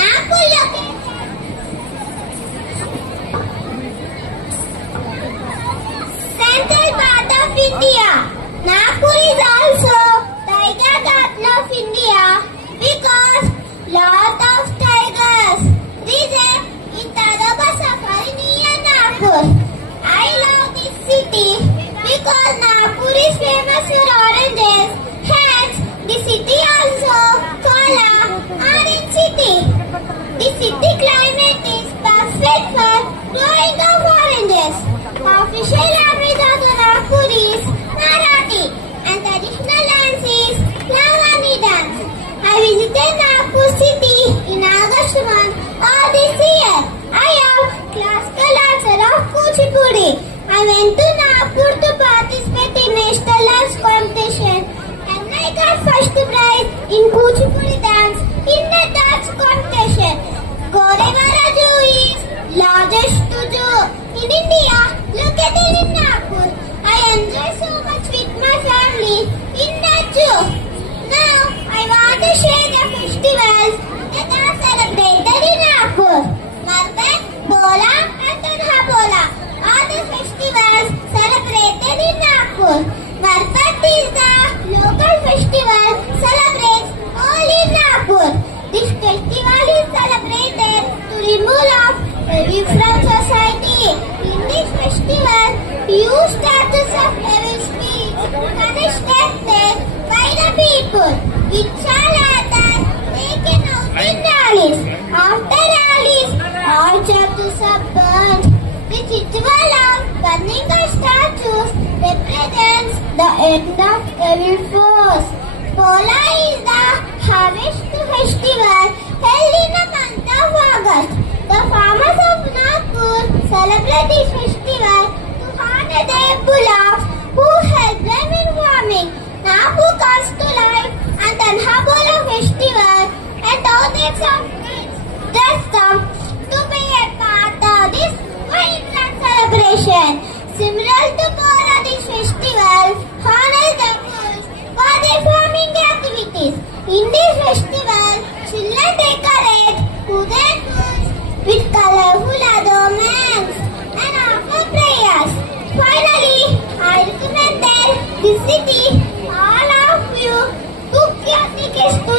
Nagpur located central part of India. Nagpur is also Tiger capital of India because lot of tigers. Reason in Tadaba Safari near Nagpur. I love this city because Nagpur is famous for oranges. Hence, the city also called Orange City. The city climate is perfect for growing of oranges. Official language of the Nagpur is Marathi and traditional dance is Lavani dance. I visited Nagpur city in August month of this year. I am classical dancer of Kuchipudi. I went to Nagpur to participate in national dance competition and I got first prize in Kuchipudi dance in the dance competition. Gorevaraju is largest zoo in India located in Nagpur. I enjoy so much with my family in that zoo. Now I want to share the festivals that are celebrated in Nagpur. Marbat, Bola and Tanha Bola are the festivals celebrated in Nagpur. Marbat is the local festival celebrates all in Nagpur. This festival is celebrated to remove of evil from society. In this festival, huge statues of evil spirits constructed by the people, which are later taken out in rallies. After rallies, all statues are burned. The ritual of burning the statues represents the end of evil force. Pola is the harvest festival held in the month of August. The farmers of Nagpur celebrate this festival to honor their bullocks who help them in farming. Nagpur comes to life and Tanha Bola festival and thousands of kids just come to be a part of this vibrant celebration. Similar to Bola, this festival honors the bulls for their farming activities. In this festival, children decorate wooden bulls with colorful adornments and offer prayers. Finally, I recommend that this city, all of you, took your tickets to